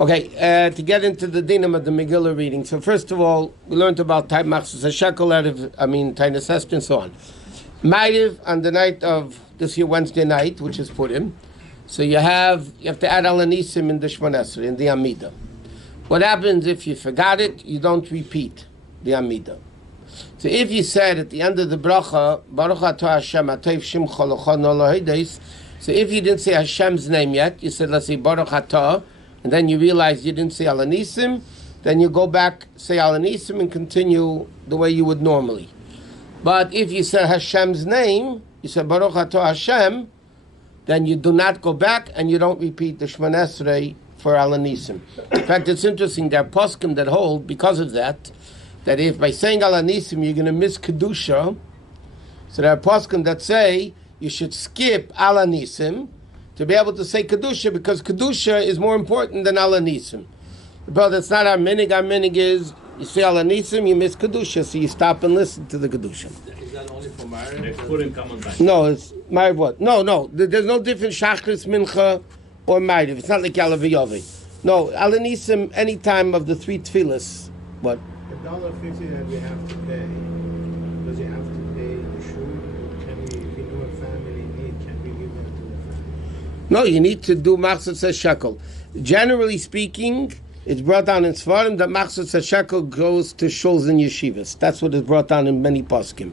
Okay, to get into the dinam of the Megillah reading. So first of all, we learned about type machzus hashekel Tainas Esther and so on. Ma'ariv on the night of this year Wednesday night, which is Purim. So you have to add al anisim in the Shemona Esrei, in the Amidah. What happens if you forgot it? You don't repeat the Amidah. So if you said at the end of the bracha, Baruch atah Hashem atayv shimcha l'chon olahides, so if you didn't say Hashem's name yet, you said, let's say Baruch atah, and then you realize you didn't say al anisim, then you go back, say al anisim, and continue the way you would normally. But if you said Hashem's name, you said Baruch atah Hashem, then you do not go back and you don't repeat the Shemona Esrei for al anisim. In fact, it's interesting, there are poskim that hold, because of that if by saying al anisim you're going to miss kedusha, so there are poskim that say you should skip al anisim to be able to say kedusha, because kedusha is more important than al anisim. But that's not our minig. Our minig is you say al anisim, you miss kedusha, so you stop and listen to the kedusha. Is that only for Ma'ariv? No, it's Ma'ariv what? No. There's no difference Shachris, Mincha, or Ma'ariv. It's not like Yalav Yovi. No, al anisim any time of the three tefillas. What? The $1.50 that we have to pay, does he have to pay the shul? Can we, if we know a family need, can we give that to the family? No, you need to do machzas shekel. Generally speaking, it's brought down in Svarim that machzas shekel goes to shuls and yeshivas. That's what is brought down in many poskim.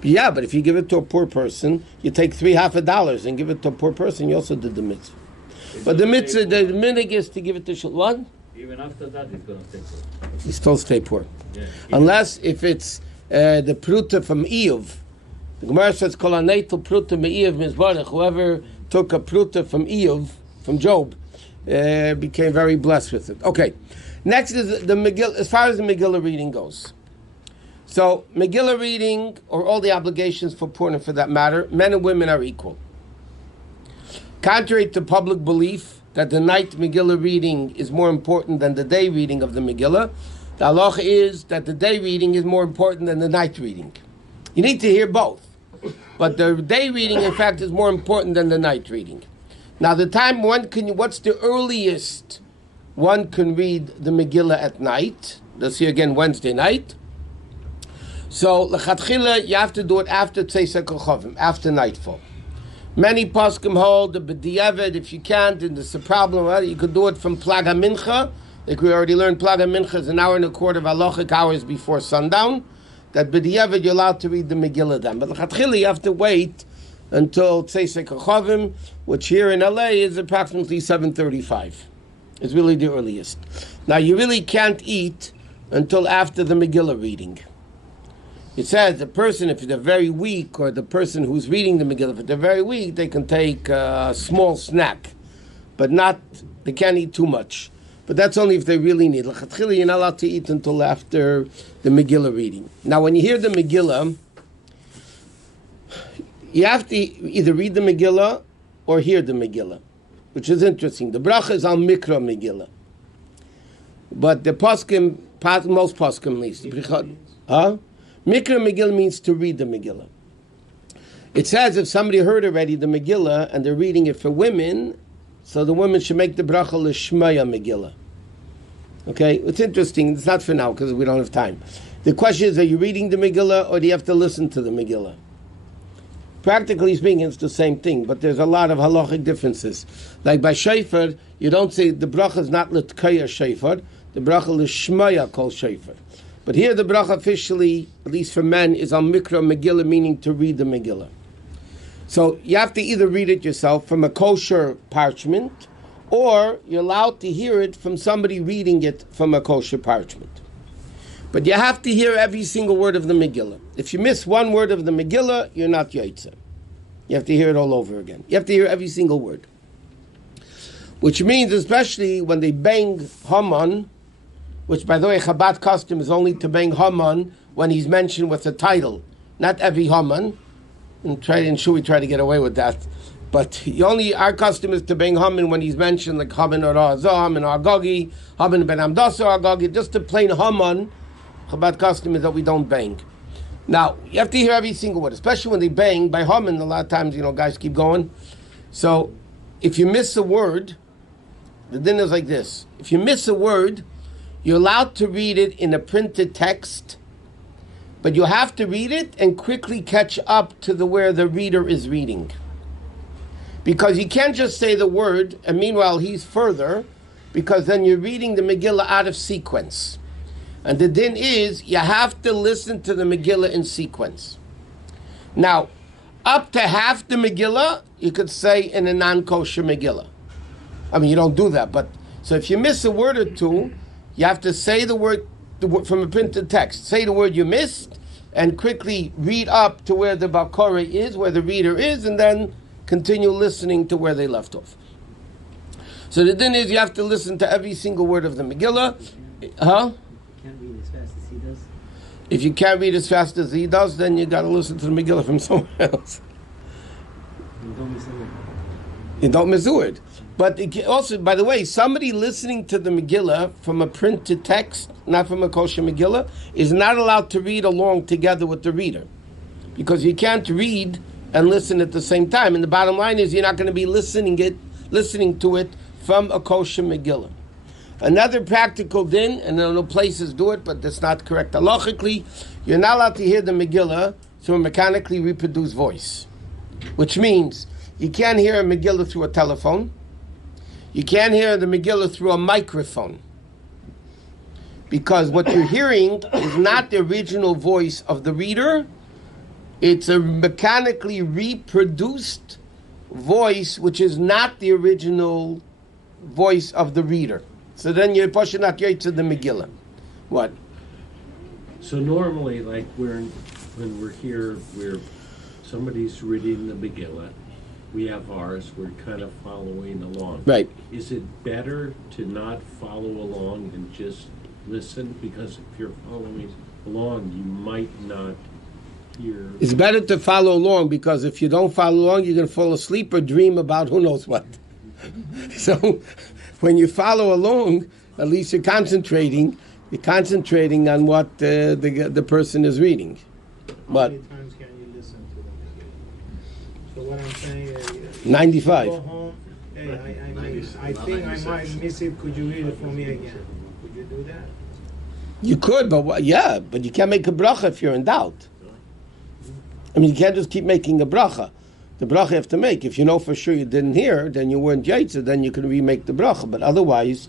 But if you give it to a poor person, you take $0.50 and give it to a poor person, you also did the mitzvah. But the mitzvah, the minig is to give it to shul. What? Even after that, he's going to stay poor. He still stay poor. Yeah. Unless if it's the pruta from Iyov. The Gemara says, Kol hanetel pruta me'Iyov mizbarach. Whoever took a pruta from Iyov, from Job, became very blessed with it. Okay. Next is the Megillah, as far as the Megillah reading goes. So, Megillah reading, or all the obligations for Purim for that matter, men and women are equal. Contrary to public belief that the night Megillah reading is more important than the day reading of the Megillah, the halacha is that the day reading is more important than the night reading. You need to hear both. But the day reading, in fact, is more important than the night reading. Now, the time what's the earliest one can read the Megillah at night? Let's see again, Wednesday night. So, l'chatchila, you have to do it after Tzeiser Kochavim, after nightfall. Many poskim hold the b'diavad, if you can't, and there's a problem, well, you could do it from Plaga Mincha. Like we already learned, Plaga Mincha is an hour and a quarter of halachic hours before sundown. That b'diavad, you're allowed to read the Megillah then. But l'chatchila, you have to wait until Tzeiser Kochavim, which here in LA is approximately 7:35. It's really the earliest. Now, you really can't eat until after the Megillah reading. It says the person, if they're very weak, or the person who's reading the Megillah, if they're very weak, they can take a small snack, but they can't eat too much. But that's only if they really need. L'chatchila, you're not allowed to eat until after the Megillah reading. Now, when you hear the Megillah, you have to either read the Megillah or hear the Megillah, which is interesting. The bracha is al mikra Megillah, but the poskim, most poskim at least, Mikra Megillah means to read the Megillah. It says if somebody heard already the Megillah and they're reading it for women, so the women should make the bracha l'shmaya Megillah. Okay, it's interesting. It's not for now because we don't have time. The question is, are you reading the Megillah or do you have to listen to the Megillah? Practically speaking, it's the same thing, but there's a lot of halachic differences. Like by shofar, you don't say the bracha is not l'tkaya shofar, the bracha l'shmaya kol shofar. But here the bracha officially, at least for men, is on Mikra Megillah, meaning to read the Megillah. So you have to either read it yourself from a kosher parchment, or you're allowed to hear it from somebody reading it from a kosher parchment. But you have to hear every single word of the Megillah. If you miss one word of the Megillah, you're not Yotzeh. You have to hear it all over again. You have to hear every single word. Which means, especially when they bang Haman, which, by the way, Chabad custom is only to bang Haman when he's mentioned with a title, not every Haman. And sure we try to get away with that, but our custom is to bang Haman when he's mentioned, like Haman or Azah, Haman or Agagi, Haman ben Amdasa or Agagi. Just to plain Haman, Chabad custom is that we don't bang. Now you have to hear every single word, especially when they bang by Haman. A lot of times, guys keep going. So if you miss a word, The din is like this. If you miss a word, you're allowed to read it in a printed text, but you have to read it and quickly catch up to where the reader is reading. Because you can't just say the word, and meanwhile he's further, because then you're reading the Megillah out of sequence. And the din is, you have to listen to the Megillah in sequence. Now, up to half the Megillah, you could say in a non-kosher Megillah. I mean, you don't do that, but, so if you miss a word or two, you have to say the word from a printed text. Say the word you missed, and quickly read up to where the Bakore is, where the reader is, and then continue listening to where they left off. So the din is you have to listen to every single word of the Megillah. Huh? Can't read as fast as he does. If you can't read as fast as he does, then you got to listen to the Megillah from somewhere else. You don't miss a word. You don't miss a word. But also, by the way, somebody listening to the Megillah from a printed text, not from a kosher Megillah, is not allowed to read along together with the reader. Because you can't read and listen at the same time. And the bottom line is you're not going to be listening to it from a kosher Megillah. Another practical din, and I know places do it, but that's not correct halachically, you're not allowed to hear the Megillah through a mechanically reproduced voice. Which means you can't hear a Megillah through a telephone. You can't hear the Megillah through a microphone. Because what you're hearing is not the original voice of the reader. It's a mechanically reproduced voice, which is not the original voice of the reader. So then you're pushing out to the Megillah. What? So normally, like when we're here, where somebody's reading the Megillah, we have ours, we're kind of following along. Right. Is it better to not follow along and just listen? Because if you're following along, you might not hear. It's better to follow along, because if you don't follow along, you're going to fall asleep or dream about who knows what. So when you follow along, at least you're concentrating. You're concentrating on what the person is reading. How many times can you listen to the Megillah? So what I'm saying is, 95. Go home. Hey, I think I might miss it. Could you read it for me again? Could you do that? You could, but but you can't make a bracha if you're in doubt. I mean, you can't just keep making a bracha. The bracha you have to make. If you know for sure you didn't hear, then you weren't yaitza, then you can remake the bracha. But otherwise,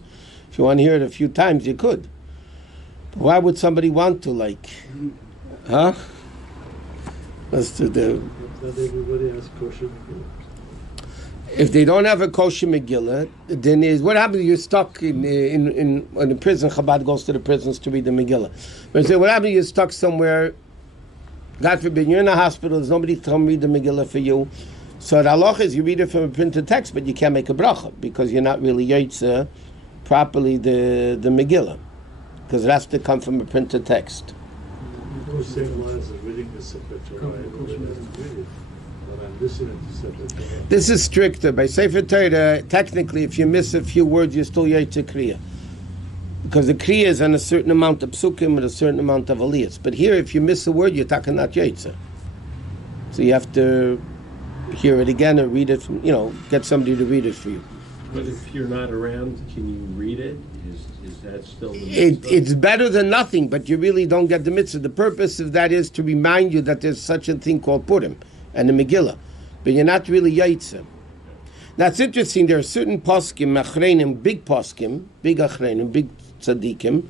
if you want to hear it a few times, you could. But why would somebody want to, huh? Let's do the... Not everybody has kosher Megillah. If they don't have a kosher Megillah, then what happens if you're stuck in a prison? Chabad goes to the prisons to read the Megillah. But what happens if you're stuck somewhere, God forbid, you're in a hospital, there's nobody to come read the Megillah for you. So the halach is you read it from a printed text, but you can't make a bracha, because you're not really yaitza properly the Megillah, because it has to come from a printed text. Those same lines of reading the separate Torah, but I'm listening to separate Torah. This is stricter. By Sefer Torah, technically, if you miss a few words, you're still yaitza kriya. Because the kriya is on a certain amount of psukim and a certain amount of aliyahs. But here, if you miss a word, you're talking not yaitza. So you have to hear it again or read it from, get somebody to read it for you. But if you're not around, can you read it? Is that still the It's better than nothing, but you really don't get the mitzvah. The purpose of that is to remind you that there's such a thing called Purim and the Megillah. But you're not really yaitza. Now it's interesting, there are certain poskim, achreinim, big poskim, big achreinim, big tzaddikim,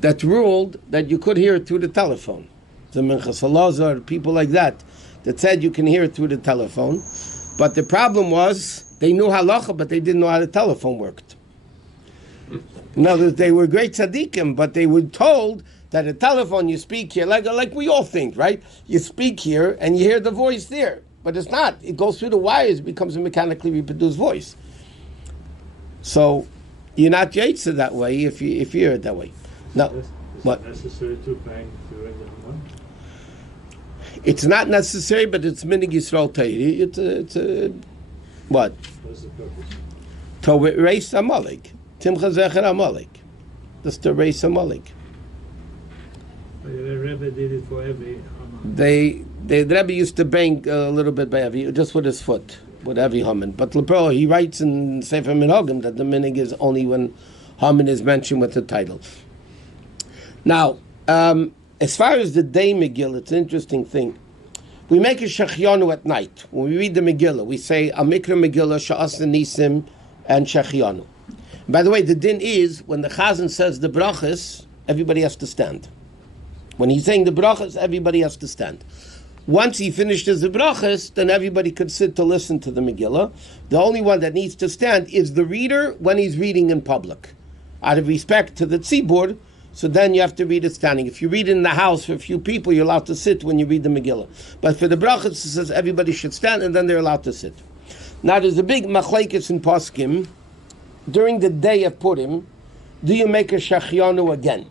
that ruled that you could hear it through the telephone. The Minchas Elazar, people like that said you can hear it through the telephone. But the problem was, they knew halacha, but they didn't know how the telephone worked. In other words, they were great tzaddikim, but they were told that a telephone, you speak here, like we all think, right? You speak here, and you hear the voice there. But it's not. It goes through the wires, it becomes a mechanically reproduced voice. So, you're not yaitza that way if you hear it that way. Now, what? Is it necessary to bang during the Haman? It's not necessary, but it's minig Yisrael Teiri. It's a what? What's the purpose? To erase Amalek. Timcha Zecher Amalek. Just to erase Amalek. The Rebbe did it for every Haman. The Rebbe used to bang a little bit by every, just with his foot. with every Haman. But Lepro, he writes in Sefer Minhagim that the minig is only when Haman is mentioned with the title. Now, as far as the day Megillah, it's an interesting thing. We make a Shechianu at night. When we read the Megillah, we say, Amikra Megillah, Sha'as Nisim, and Shechianu. By the way, the din is, when the Chazan says the brachas, everybody has to stand. When he's saying the brachas, everybody has to stand. Once he finishes the brachas, then everybody could sit to listen to the Megillah. The only one that needs to stand is the reader when he's reading in public. Out of respect to the tzibur, so then you have to read it standing. If you read it in the house for a few people, you're allowed to sit when you read the Megillah. But for the brachas, it says everybody should stand, and then they're allowed to sit. Now, there's a big machlekes in Poskim. During the day of Purim, do you make a Shechianu again?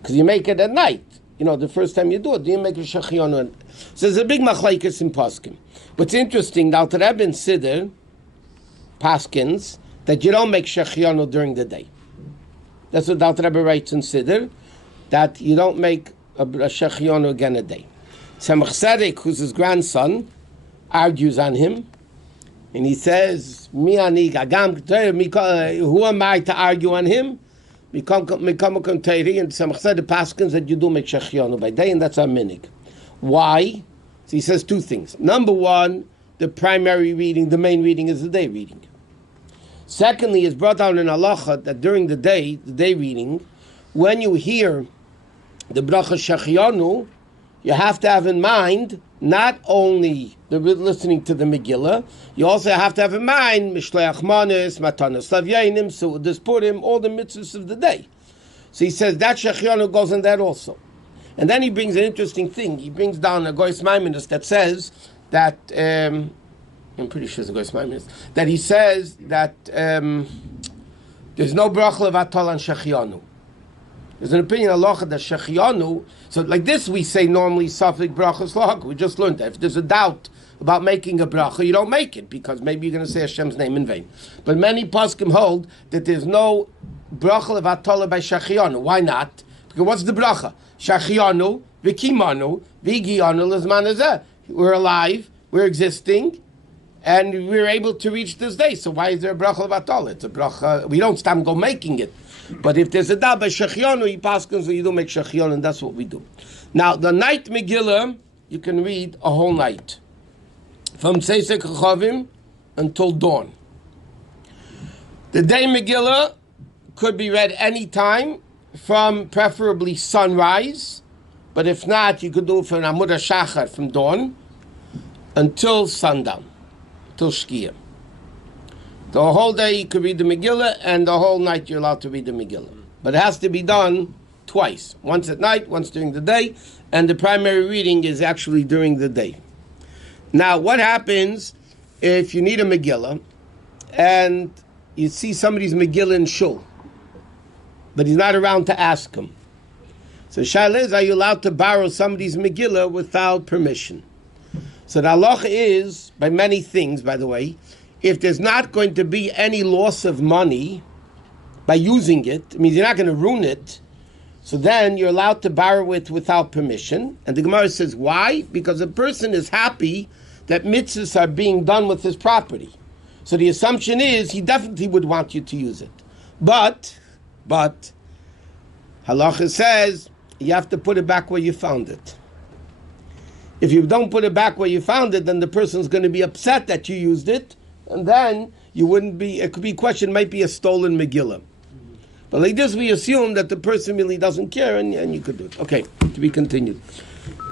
Because you make it at night. You know, the first time you do it, do you make a Shechianu? So there's a big machlekes in Poskim. What's interesting, the Alter Rebbe and Siddur, Paskins, that you don't make Shechianu during the day. That's what the Alter Rebbe writes in Siddur, that you don't make a Shechianu again a day. Tzemach Tzedek, who's his grandson, argues on him, and he says, who am I to argue on him? And Tzemach Tzedek Paskins that you do make Shechianu by day, and that's our minig. Why? So he says two things. Number one, the primary reading, the main reading is the day reading. Secondly, it's brought down in halacha that during the day reading, when you hear the bracha Shechianu, you have to have in mind not only the listening to the Megillah, you also have to have in mind Mishleach Manis, Matanas Lavyanim, so this Purim, all the mitzvahs of the day. So he says that Shechianu goes in that also. And then he brings an interesting thing. He brings down a Goyis Maimonides that says that, I'm pretty sure it's a Goyis Maimonides, that he says that there's no bracha levatal on Shechianu. There's an opinion halacha that Shechianu, so like this we say normally Safik brachas lahak. We just learned that. If there's a doubt about making a bracha, you don't make it, because maybe you're going to say Hashem's name in vain. But many poskim hold that there's no bracha levatala by Shechianu. Why not? Because what's the bracha? Shechianu, v'kimanu, v'gianu l'zman hazeh. We're alive, we're existing, and we're able to reach this day. So why is there a bracha levatala? It's a bracha, we don't stop go making it. But if there's a doubt by Shechianu, you paskins, so you don't make Shechianu, and that's what we do. Now, the night Megillah, you can read a whole night. From Seisek Chavim until dawn. The day Megillah could be read any time, from preferably sunrise, but if not, you could do it from Amud HaShachar, from dawn, until sundown, till Shkia. The whole day you could read the Megillah, and the whole night you're allowed to read the Megillah. But it has to be done twice. Once at night, once during the day, and the primary reading is actually during the day. Now, what happens if you need a Megillah, and you see somebody's Megillah in shul, but he's not around to ask him? So Shaila is, are you allowed to borrow somebody's Megillah without permission? So the halacha is, by many things, by the way, if there's not going to be any loss of money by using it, it means you're not going to ruin it, so then you're allowed to borrow it without permission. And the Gemara says, why? Because a person is happy that mitzvahs are being done with his property. So the assumption is he definitely would want you to use it. But, halacha says, you have to put it back where you found it. If you don't put it back where you found it, then the person's going to be upset that you used it, and then you wouldn't be, it could be questioned, might be a stolen Megillah. But like this, we assume that the person really doesn't care, and you could do it. Okay, to be continued.